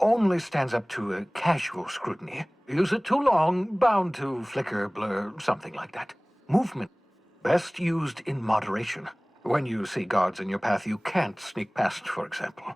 only stands up to a casual scrutiny. Use it too long, bound to flicker, blur, something like that. Movement, best used in moderation. When you see guards in your path you can't sneak past, for example.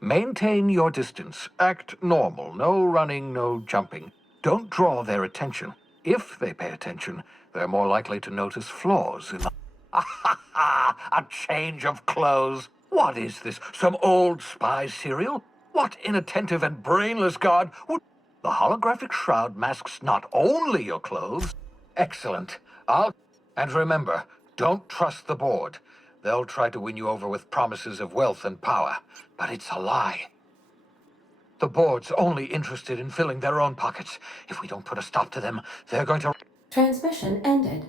Maintain your distance. Act normal. No running, no jumping. Don't draw their attention. If they pay attention, they're more likely to notice flaws in the... A change of clothes. What is this? Some old spy serial? What inattentive and brainless guard would... The holographic shroud masks not only your clothes... Excellent. And remember, don't trust the board. They'll try to win you over with promises of wealth and power, but it's a lie. The board's only interested in filling their own pockets. If we don't put a stop to them, they're going to... Transmission ended.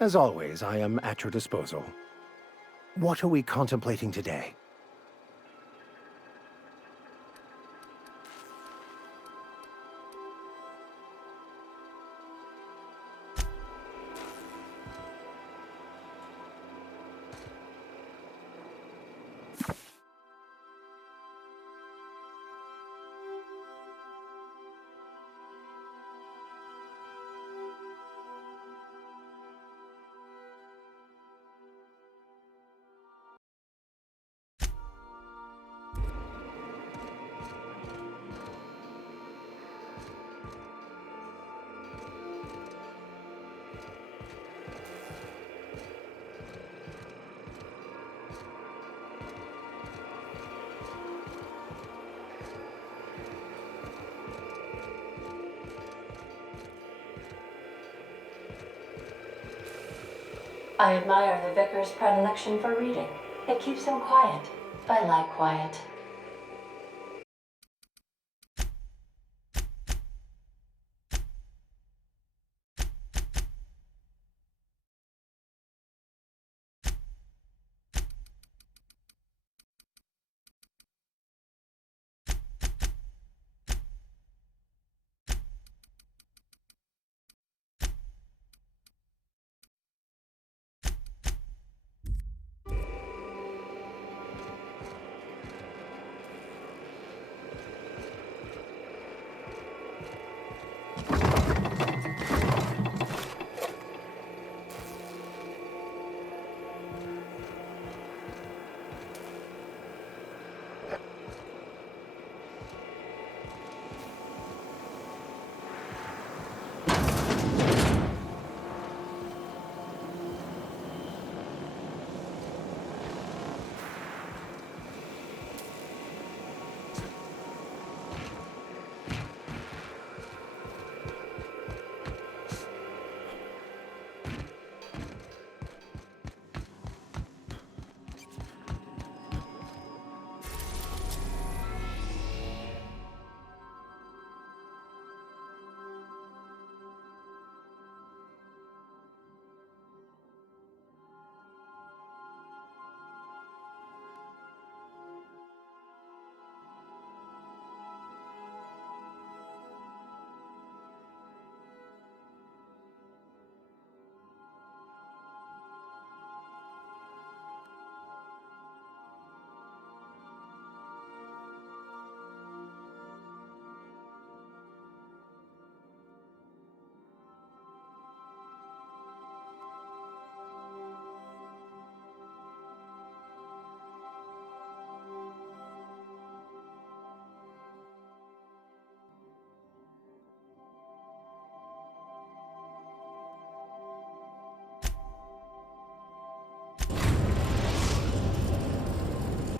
As always, I am at your disposal. What are we contemplating today? I admire the vicar's predilection for reading. It keeps him quiet. I like quiet.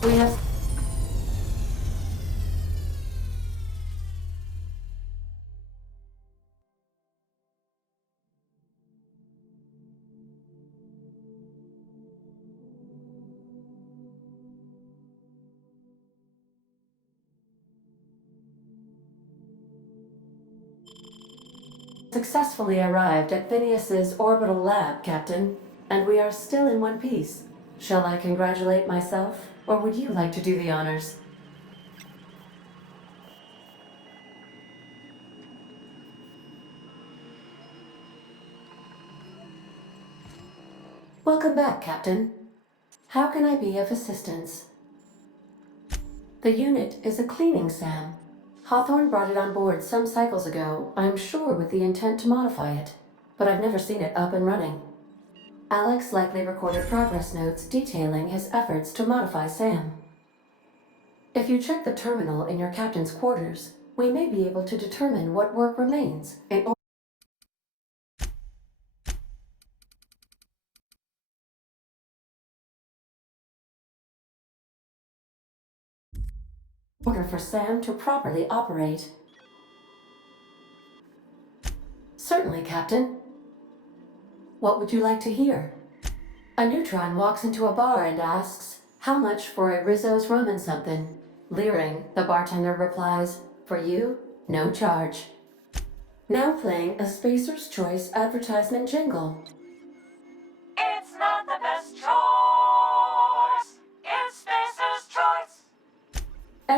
We have successfully arrived at Phineas's orbital lab, Captain, and we are still in one piece. Shall I congratulate myself, or would you like to do the honors? Welcome back, Captain. How can I be of assistance? The unit is a cleaning SAM. Hawthorne brought it on board some cycles ago, I'm sure with the intent to modify it, but I've never seen it up and running. Alex likely recorded progress notes detailing his efforts to modify SAM. If you check the terminal in your captain's quarters, we may be able to determine what work remains in order for SAM to properly operate. Certainly, Captain. What would you like to hear? A neutron walks into a bar and asks, "How much for a Rizzo's rum and something?" Leering, the bartender replies, "For you, no charge." Now playing a Spacer's Choice advertisement jingle.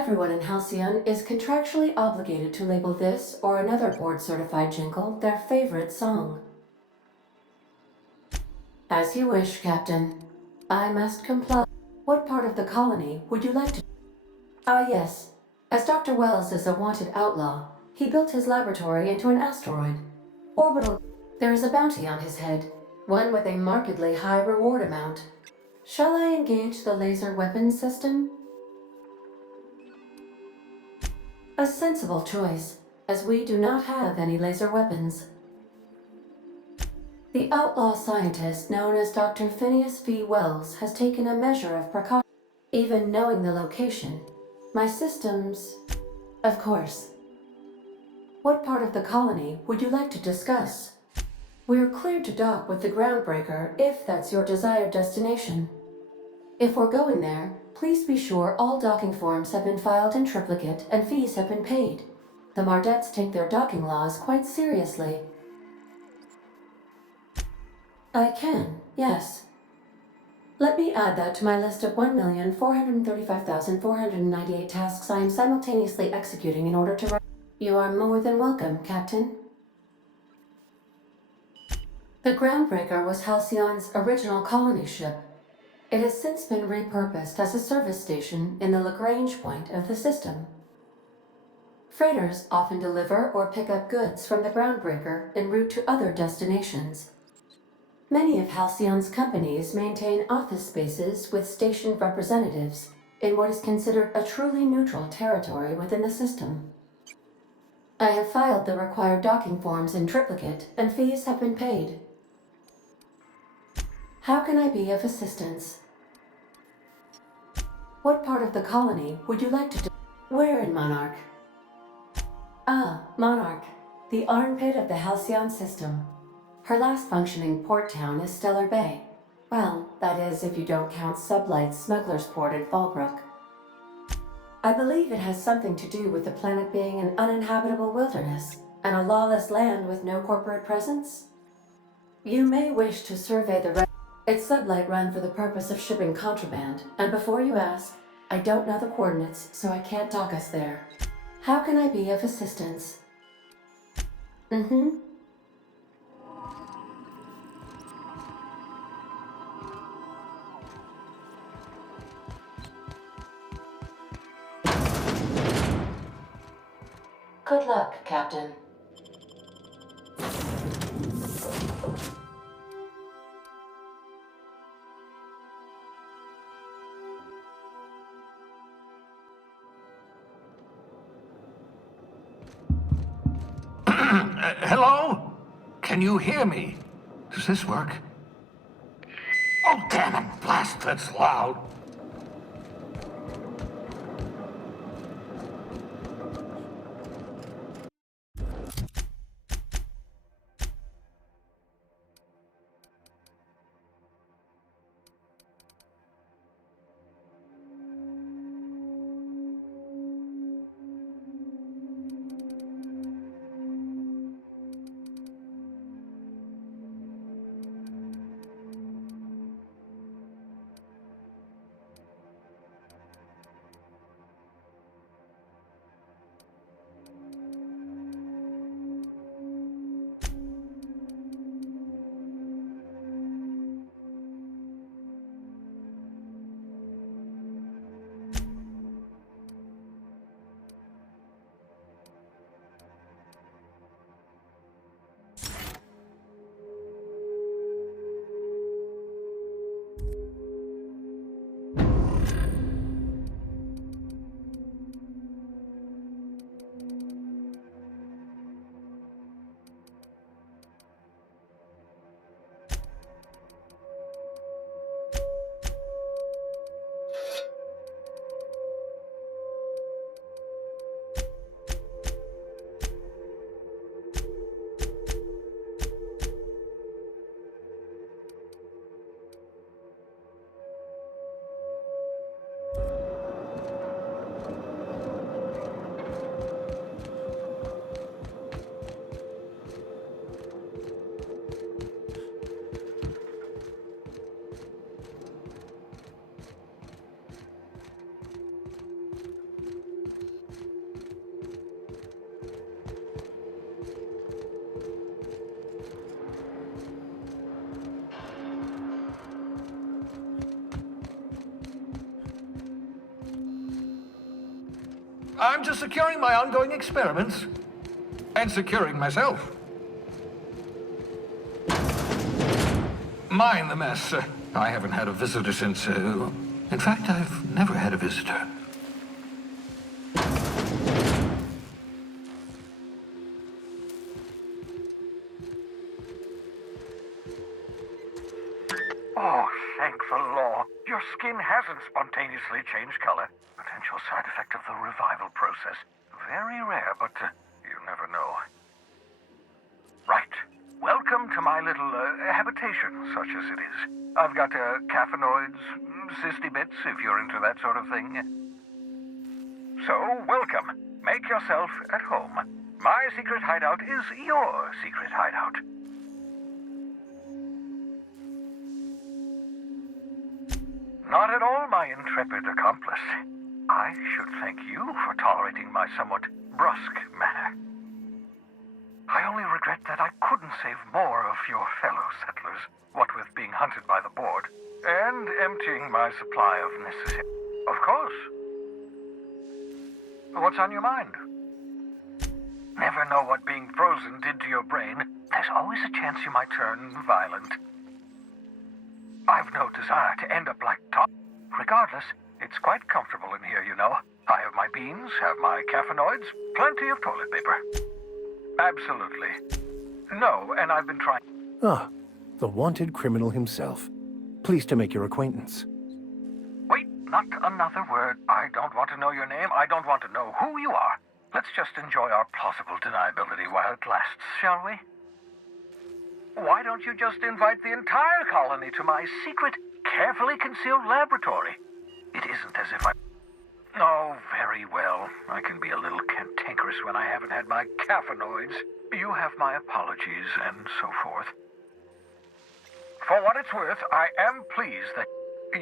Everyone in Halcyon is contractually obligated to label this or another board-certified jingle their favorite song. As you wish, Captain. I must comply. What part of the colony would you like to... Ah, yes. As Dr. Wells is a wanted outlaw, he built his laboratory into an asteroid. Orbital... There is a bounty on his head, one with a markedly high reward amount. Shall I engage the laser weapons system? A sensible choice, as we do not have any laser weapons. The outlaw scientist known as Dr. Phineas V. Wells has taken a measure of precaution. Even knowing the location, my systems... Of course. What part of the colony would you like to discuss? We're cleared to dock with the Groundbreaker if that's your desired destination. If we're going there, please be sure all docking forms have been filed in triplicate and fees have been paid. The Mardettes take their docking laws quite seriously. I can, yes. Let me add that to my list of 1,435,498 tasks I am simultaneously executing in order to... You are more than welcome, Captain. The Groundbreaker was Halcyon's original colony ship. It has since been repurposed as a service station in the Lagrange point of the system. Freighters often deliver or pick up goods from the Groundbreaker en route to other destinations. Many of Halcyon's companies maintain office spaces with stationed representatives in what is considered a truly neutral territory within the system. I have filed the required docking forms in triplicate, and fees have been paid. How can I be of assistance? What part of the colony would you like to do? Where in Monarch? Ah, Monarch, the armpit of the Halcyon system. Her last functioning port town is Stellar Bay. Well, that is if you don't count Sublight's Smuggler's Port in Fallbrook. I believe it has something to do with the planet being an uninhabitable wilderness and a lawless land with no corporate presence. You may wish to survey the It's Sublight run for the purpose of shipping contraband, and before you ask, I don't know the coordinates, so I can't dock us there. How can I be of assistance? Good luck, Captain. Hello? Can you hear me? Does this work? Oh, damn it! Blast, that's loud. I'm just securing my ongoing experiments. And securing myself. Mind the mess. I haven't had a visitor since, in fact, I've never had a visitor. Oh, thank the law. Your skin hasn't spontaneously changed color. Potential side effect of the revival process. Very rare, but you never know. Right. Welcome to my little habitation, such as it is. I've got caffeinoids, cysty bits, if you're into that sort of thing. So, welcome. Make yourself at home. My secret hideout is your secret hideout. Not at all, my intrepid accomplice. I should thank you for tolerating my somewhat brusque manner. I only regret that I couldn't save more of your fellow settlers, what with being hunted by the board, and emptying my supply of necessary... Of course. What's on your mind? Never know what being frozen did to your brain. There's always a chance you might turn violent. I've no desire to end up like Tom. Regardless, it's quite comfortable in here, you know. I have my beans, have my caffeinoids, plenty of toilet paper. Absolutely. No, and I've been trying... Ah, the wanted criminal himself. Pleased to make your acquaintance. Wait, not another word. I don't want to know your name. I don't want to know who you are. Let's just enjoy our plausible deniability while it lasts, shall we? Why don't you just invite the entire colony to my secret, carefully concealed laboratory? It isn't as if I... Oh, very well. I can be a little cantankerous when I haven't had my caffeinoids. You have my apologies, and so forth. For what it's worth, I am pleased that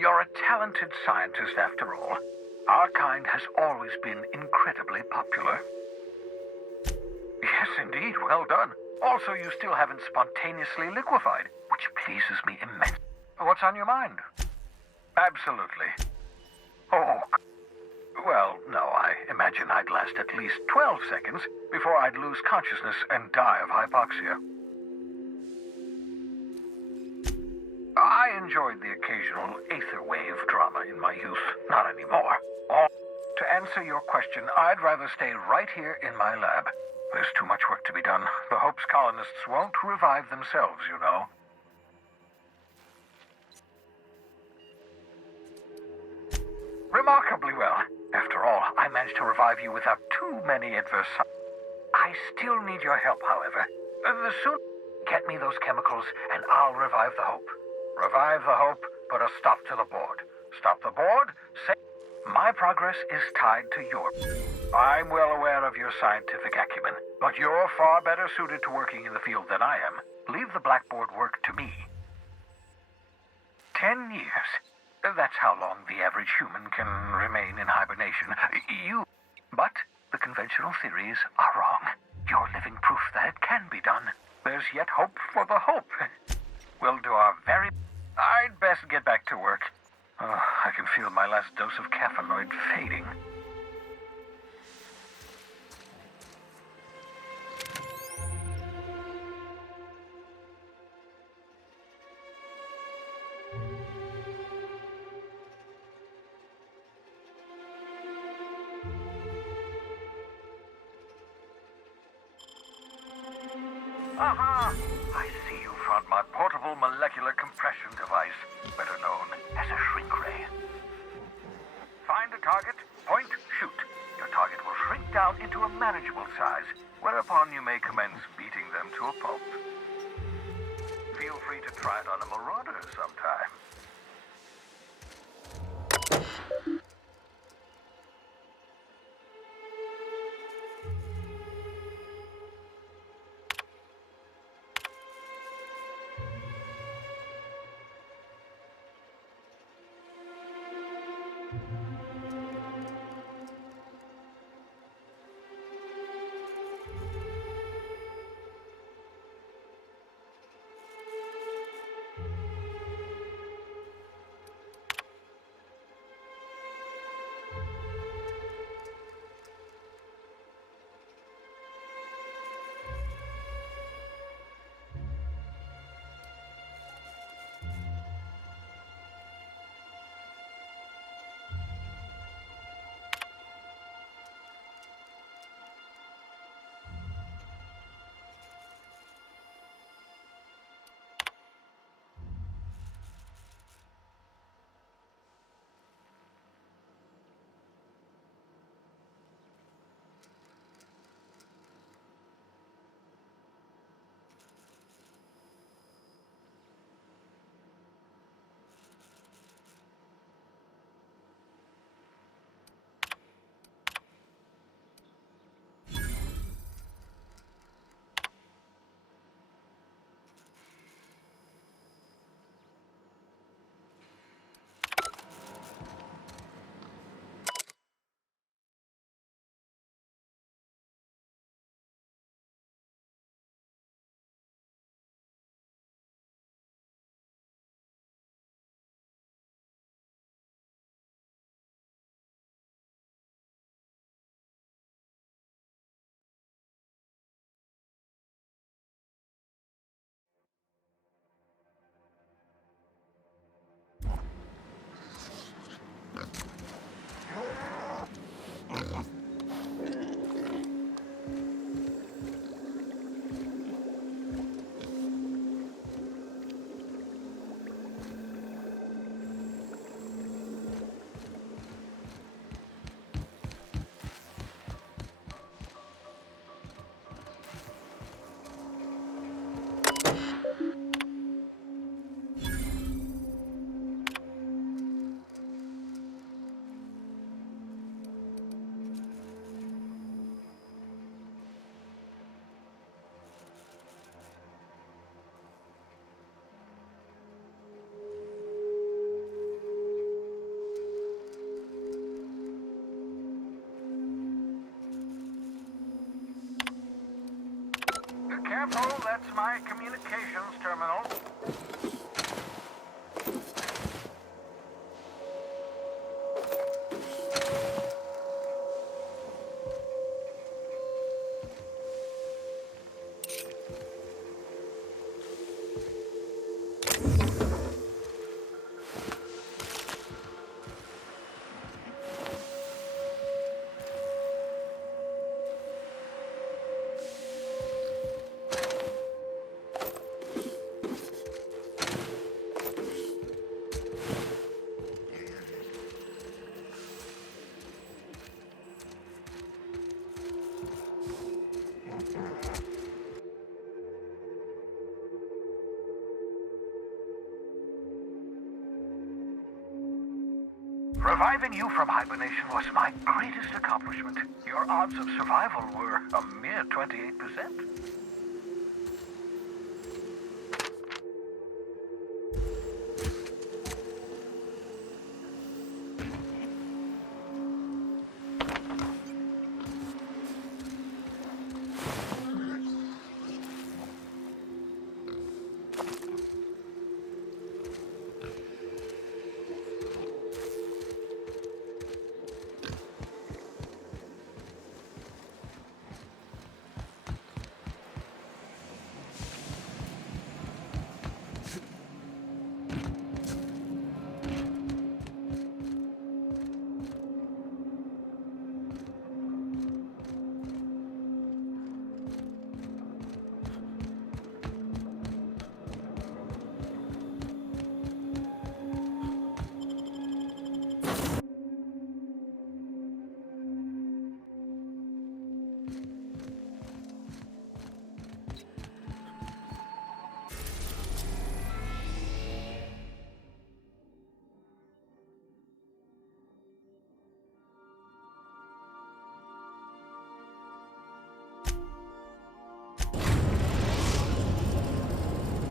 you're a talented scientist after all. Our kind has always been incredibly popular. Yes, indeed, well done. Also, you still haven't spontaneously liquefied, which pleases me immensely. What's on your mind? Absolutely. Oh, well, no, I imagine I'd last at least 12 seconds before I'd lose consciousness and die of hypoxia. I enjoyed the occasional aether wave drama in my youth. Not anymore. To answer your question, I'd rather stay right here in my lab. There's too much work to be done. The Hope's colonists won't revive themselves, you know. Remarkably well. After all, I managed to revive you without too many adverse... I still need your help, however. The sooner you get me those chemicals, and I'll revive the Hope. Revive the Hope, put a stop to the board. Stop the board, say... My progress is tied to yours. I'm well aware of your scientific acumen, but you're far better suited to working in the field than I am. Leave the blackboard work to me. 10 years. That's how long the average human can remain in hibernation. But the conventional theories are wrong. You're living proof that it can be done. There's yet hope for the Hope. We'll do our very... I'd best get back to work. I can feel my last dose of caffeinoid fading. Aha! I see you found my portable molecular compression device, better known as a shrink ray. Find a target, point, shoot. Your target will shrink down into a manageable size, whereupon you may commence beating them to a pulp. Feel free to try it on a marauder sometime. Careful, that's my communications terminal. Reviving you from hibernation was my greatest accomplishment. Your odds of survival were a mere 28%.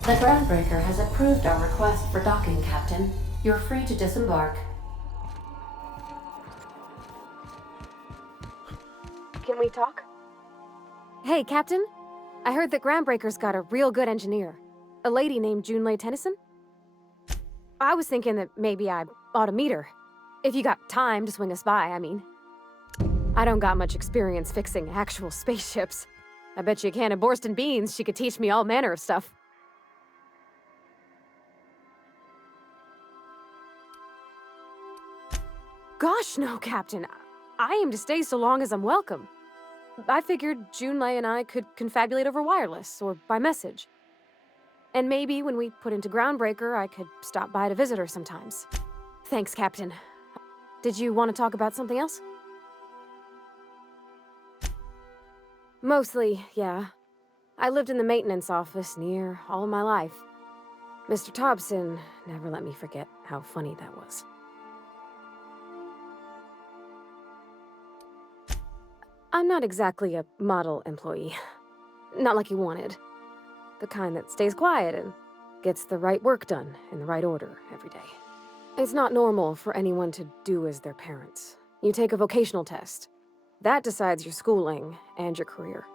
The Groundbreaker has approved our request for docking, Captain. You're free to disembark. Can we talk? Hey, Captain. I heard that Groundbreaker's got a real good engineer. A lady named Junlei Tennyson. I was thinking that maybe I ought to meet her. If you got time to swing us by, I mean. I don't got much experience fixing actual spaceships. I bet you a can of Borston beans she could teach me all manner of stuff. Gosh, no, Captain. I aim to stay so long as I'm welcome. I figured Junlei and I could confabulate over wireless, or by message. And maybe when we put into Groundbreaker, I could stop by to visit her sometimes. Thanks, Captain. Did you want to talk about something else? Mostly, yeah. I lived in the maintenance office near all of my life. Mr. Thompson never let me forget how funny that was. I'm not exactly a model employee. Not like you wanted. The kind that stays quiet and gets the right work done in the right order every day. It's not normal for anyone to do as their parents. You take a vocational test. That decides your schooling and your career.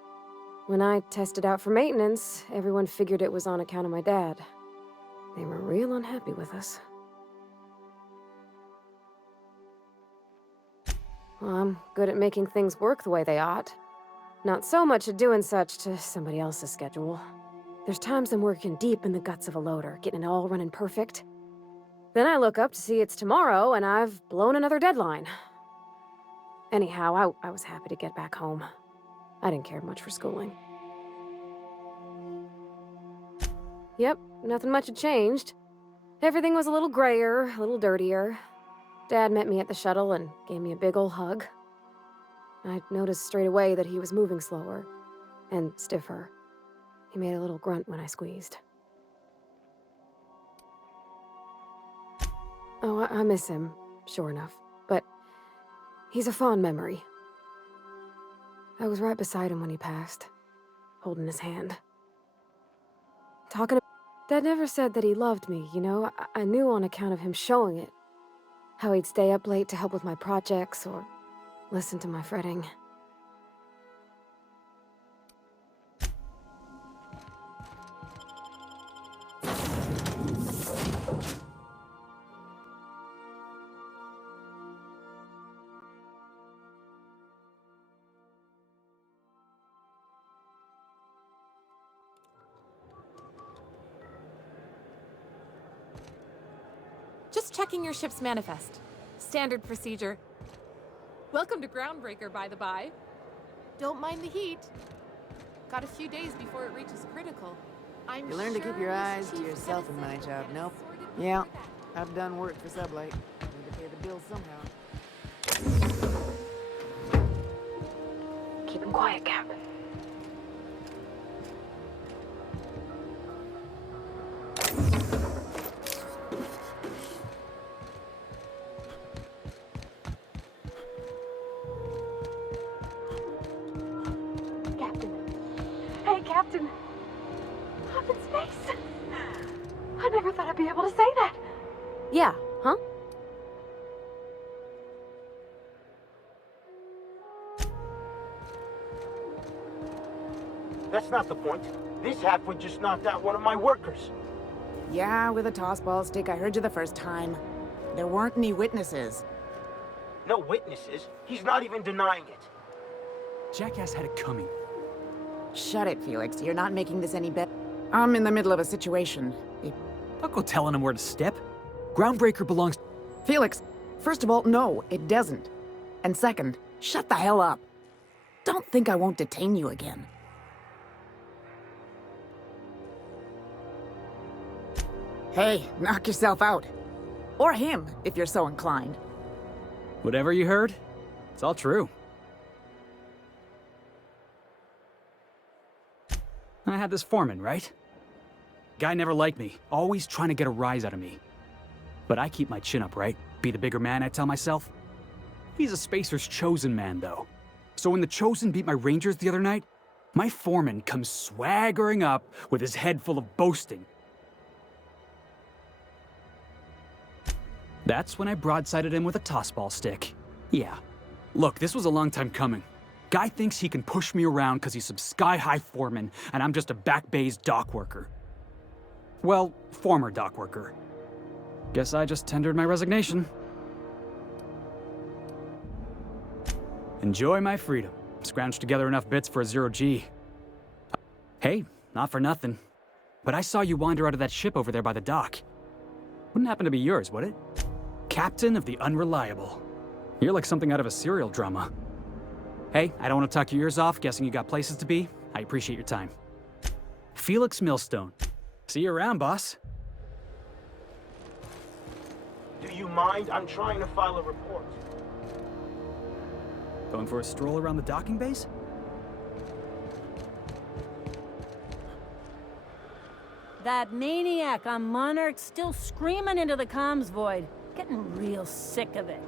When I tested out for maintenance, everyone figured it was on account of my dad. They were real unhappy with us. Well, I'm good at making things work the way they ought. Not so much at doing such to somebody else's schedule. There's times I'm working deep in the guts of a loader, getting it all running perfect. Then I look up to see it's tomorrow and I've blown another deadline. Anyhow, I was happy to get back home. I didn't care much for schooling. Yep, nothing much had changed. Everything was a little grayer, a little dirtier. Dad met me at the shuttle and gave me a big ol' hug. I noticed straight away that he was moving slower and stiffer. He made a little grunt when I squeezed. Oh, I miss him, sure enough, but he's a fond memory. I was right beside him when he passed, holding his hand. Dad never said that he loved me, you know? I knew on account of him showing it. How he'd stay up late to help with my projects or listen to my fretting. Just checking your ship's manifest. Standard procedure. Welcome to Groundbreaker, by the by. Don't mind the heat. Got a few days before it reaches critical. You learn to keep your eyes to yourself in my job, nope. Yeah, I've done work for Sublight. Need to pay the bills somehow. Keep him quiet, Cap. Hey, Captain. Up in space. I never thought I'd be able to say that. Yeah, huh? That's not the point. This halfwit just knocked out one of my workers. Yeah, with a tossball stick, I heard you the first time. There weren't any witnesses. No witnesses. He's not even denying it. Jackass had it coming. Shut it, Felix. You're not making this any better. I'm in the middle of a situation. Don't go telling him where to step. Groundbreaker belongs... Felix, first of all, no, it doesn't. And second, shut the hell up. Don't think I won't detain you again. Hey, knock yourself out. Or him, if you're so inclined. Whatever you heard, it's all true. I had this foreman, right? Guy never liked me, always trying to get a rise out of me. But I keep my chin up, right? Be the bigger man, I tell myself. He's a Spacer's chosen man, though. So when the Chosen beat my Rangers the other night, my foreman comes swaggering up with his head full of boasting. That's when I broadsided him with a tossball stick. Yeah. Look, this was a long time coming. Guy thinks he can push me around because he's some sky-high foreman, and I'm just a back bay's dock worker. Well, former dock worker. Guess I just tendered my resignation. Enjoy my freedom. Scrounged together enough bits for a 0G. Hey, not for nothing. But I saw you wander out of that ship over there by the dock. Wouldn't happen to be yours, would it? Captain of the Unreliable. You're like something out of a serial drama. Hey, I don't want to talk your ears off, guessing you got places to be. I appreciate your time. Felix Millstone. See you around, boss. Do you mind? I'm trying to file a report. Going for a stroll around the docking base? That maniac on Monarch still screaming into the comms void. Getting real sick of it.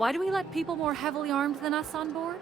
Why do we let people more heavily armed than us on board?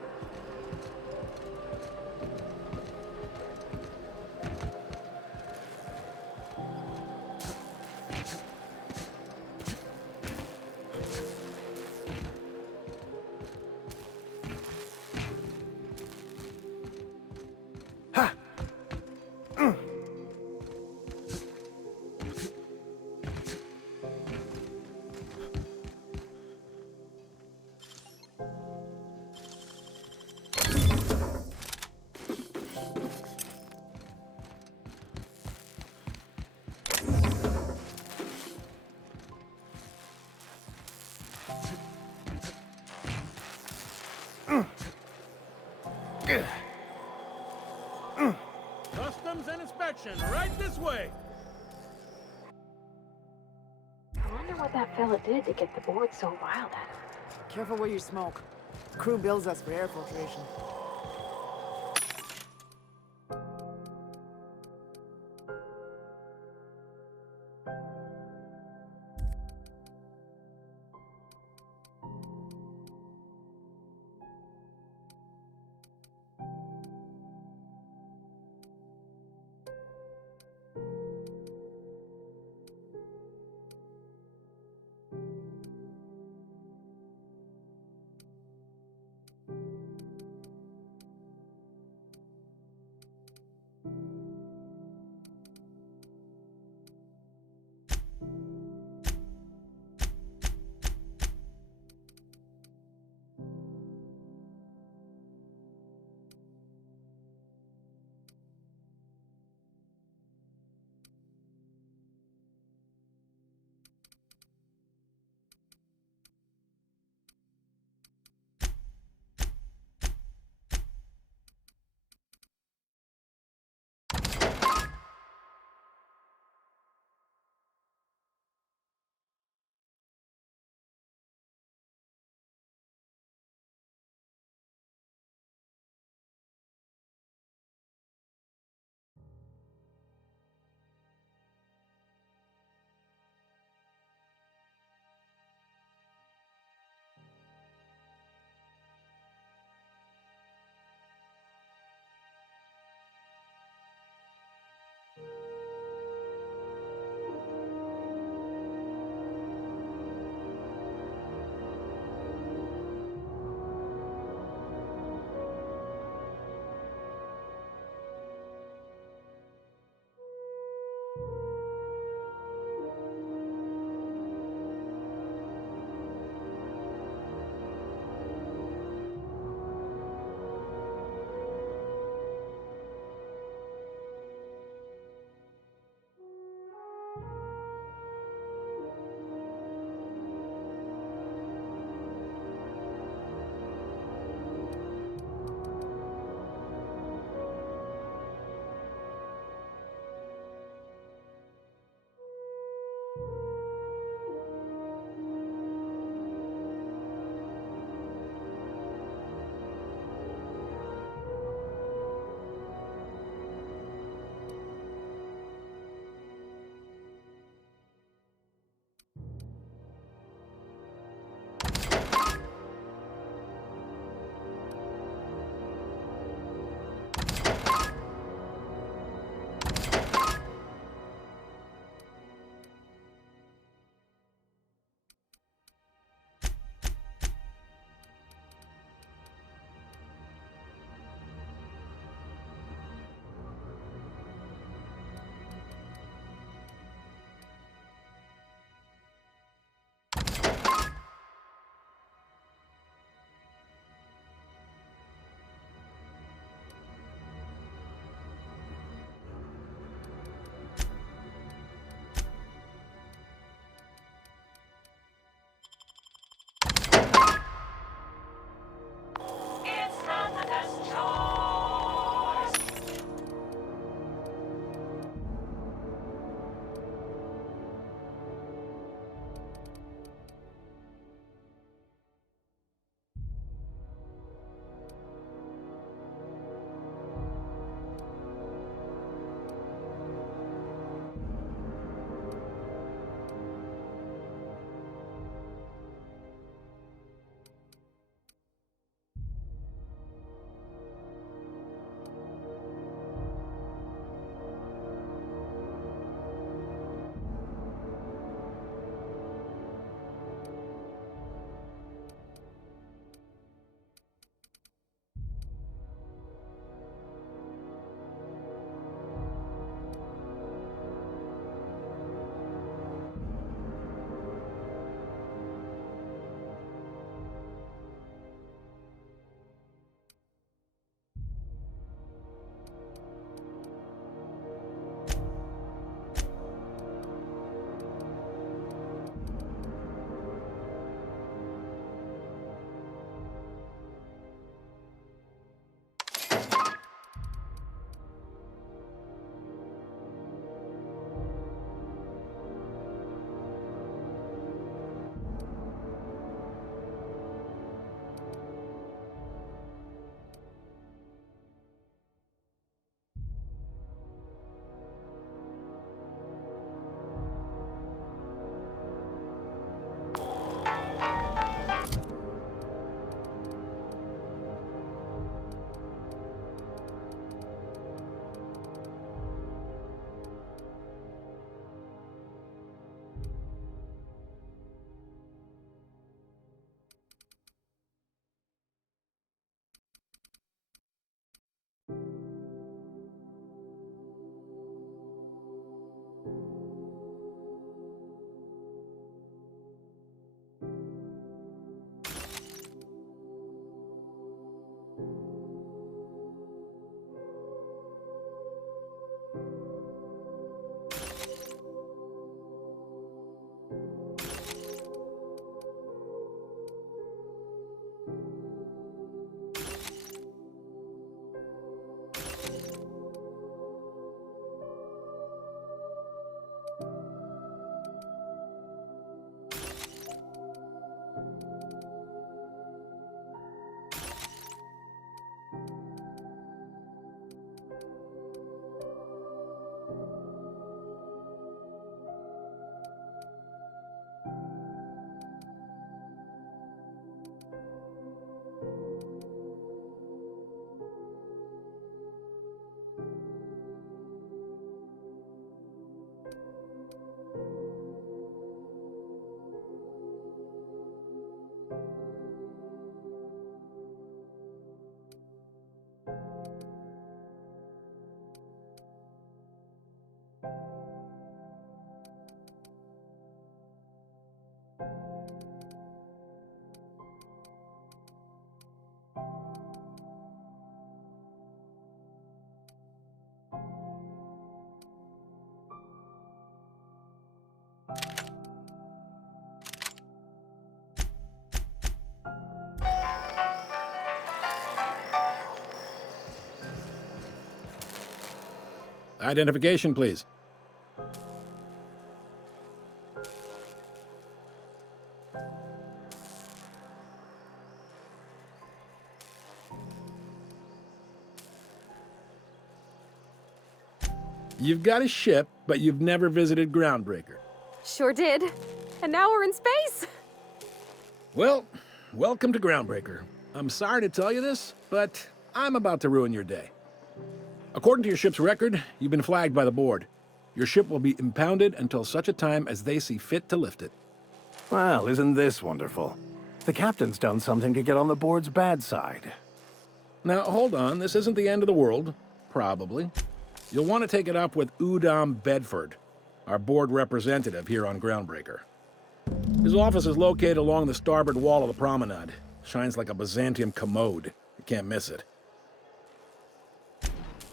Customs and inspection, right this way. I wonder what that fella did to get the board so riled at him. Careful where you smoke. The crew bills us for air filtration. Identification, please. You've got a ship, but you've never visited Groundbreaker. Sure did. And now we're in space. Well, welcome to Groundbreaker. I'm sorry to tell you this, but I'm about to ruin your day. According to your ship's record, you've been flagged by the board. Your ship will be impounded until such a time as they see fit to lift it. Well, isn't this wonderful? The captain's done something to get on the board's bad side. Now, hold on. This isn't the end of the world. Probably. You'll want to take it up with Udom Bedford, our board representative here on Groundbreaker. His office is located along the starboard wall of the promenade. Shines like a Byzantium commode. You can't miss it.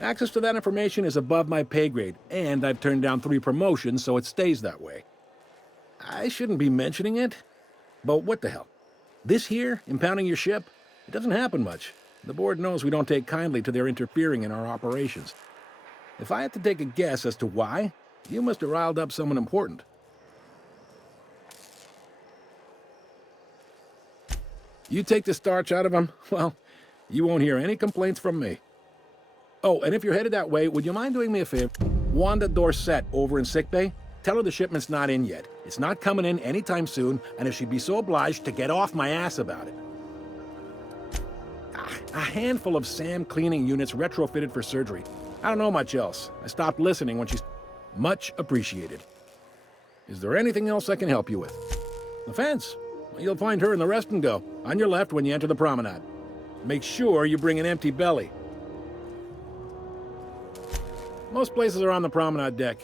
Access to that information is above my pay grade, and I've turned down 3 promotions, so it stays that way. I shouldn't be mentioning it, but what the hell? This here, impounding your ship, it doesn't happen much. The board knows we don't take kindly to their interfering in our operations. If I had to take a guess as to why, you must have riled up someone important. You take the starch out of them, well, you won't hear any complaints from me. Oh, and if you're headed that way, would you mind doing me a favor? Wanda Dorset over in sickbay, tell her the shipment's not in yet. It's not coming in anytime soon, and if she'd be so obliged to get off my ass about it. A handful of SAM cleaning units retrofitted for surgery. I don't know much else. I stopped listening when she's... Much appreciated. Is there anything else I can help you with? The fence. You'll find her in the rest and go, on your left when you enter the promenade. Make sure you bring an empty belly. Most places are on the promenade deck.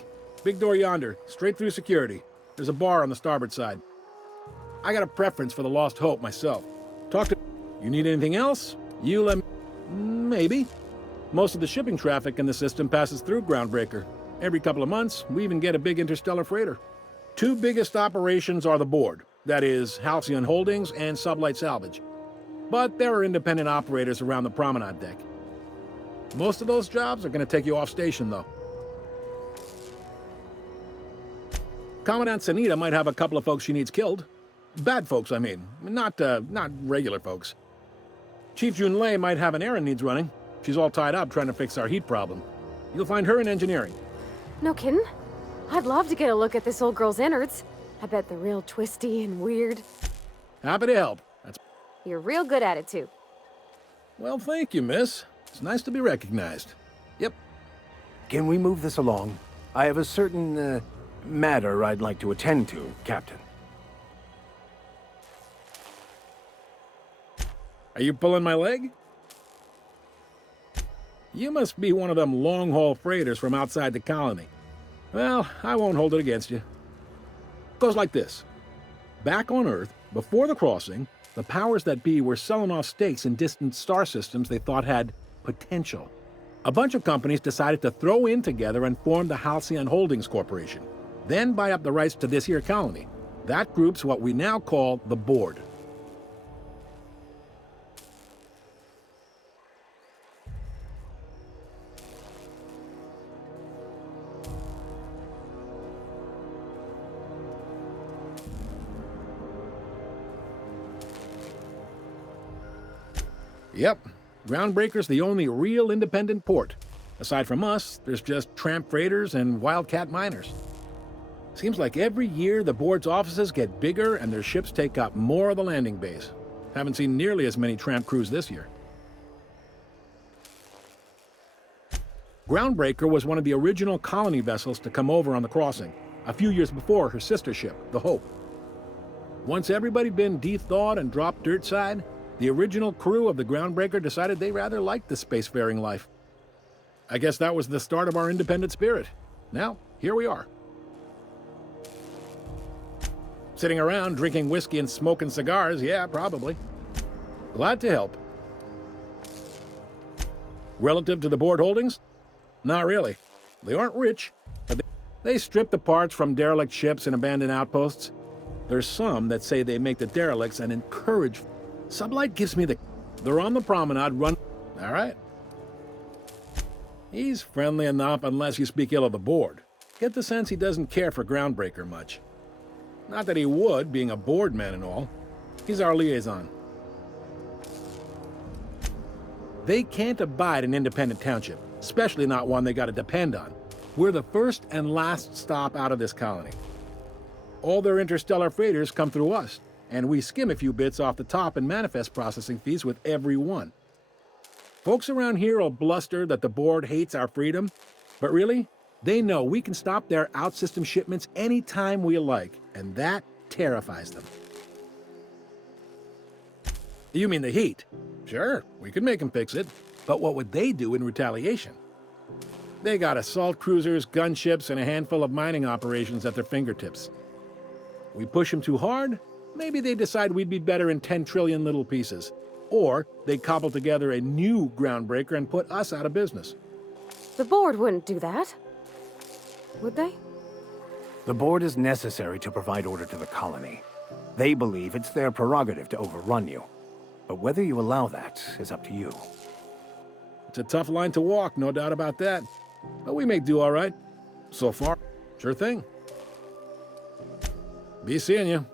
Big door yonder, straight through security. There's a bar on the starboard side. I got a preference for the Lost Hope myself. Talk to... You need anything else? You let me... Maybe. Most of the shipping traffic in the system passes through Groundbreaker. Every couple of months, we even get a big interstellar freighter. 2 biggest operations are the board. That is, Halcyon Holdings and Sublight Salvage. But there are independent operators around the promenade deck. Most of those jobs are going to take you off station, though. Commandant Sanita might have a couple of folks she needs killed. Bad folks, I mean. Not regular folks. Chief Junlei might have an errand needs running. She's all tied up trying to fix our heat problem. You'll find her in engineering. No kidding? I'd love to get a look at this old girl's innards. I bet they're real twisty and weird. Happy to help. You're real good at it, too. Well, thank you, miss. It's nice to be recognized. Yep. Can we move this along? I have a certain, matter I'd like to attend to, Captain. Are you pulling my leg? You must be one of them long-haul freighters from outside the colony. Well, I won't hold it against you. Goes like this. Back on Earth, before the crossing, the powers that be were selling off stakes in distant star systems they thought had potential. A bunch of companies decided to throw in together and form the Halcyon Holdings Corporation, then buy up the rights to this here colony. That group's what we now call the Board. Yep, Groundbreaker's the only real independent port. Aside from us, there's just tramp freighters and wildcat miners. Seems like every year the board's offices get bigger and their ships take up more of the landing base. Haven't seen nearly as many tramp crews this year. Groundbreaker was one of the original colony vessels to come over on the crossing, a few years before her sister ship, the Hope. Once everybody been de-thawed and dropped dirt side, the original crew of the Groundbreaker decided they rather liked the spacefaring life. I guess that was the start of our independent spirit. Now, here we are. Sitting around drinking whiskey and smoking cigars, yeah, probably. Glad to help. Relative to the board holdings? Not really. They aren't rich, but they strip the parts from derelict ships and abandoned outposts. There's some that say they make the derelicts and encourage... Sublight gives me the... They're on the promenade, run... All right. He's friendly enough unless you speak ill of the board. Get the sense he doesn't care for Groundbreaker much. Not that he would, being a board man and all. He's our liaison. They can't abide an independent township, especially not one they gotta depend on. We're the first and last stop out of this colony. All their interstellar freighters come through us, and we skim a few bits off the top in manifest processing fees with every one. Folks around here will bluster that the board hates our freedom, but really, they know we can stop their out-system shipments anytime we like, and that terrifies them. You mean the heat? Sure, we could make them fix it, but what would they do in retaliation? They got assault cruisers, gunships, and a handful of mining operations at their fingertips. We push them too hard, maybe they decide we'd be better in 10 trillion little pieces. Or they cobble together a new Groundbreaker and put us out of business. The board wouldn't do that. Would they? The board is necessary to provide order to the colony. They believe it's their prerogative to overrun you. But whether you allow that is up to you. It's a tough line to walk, no doubt about that. But we make do all right. So far, sure thing. Be seeing you.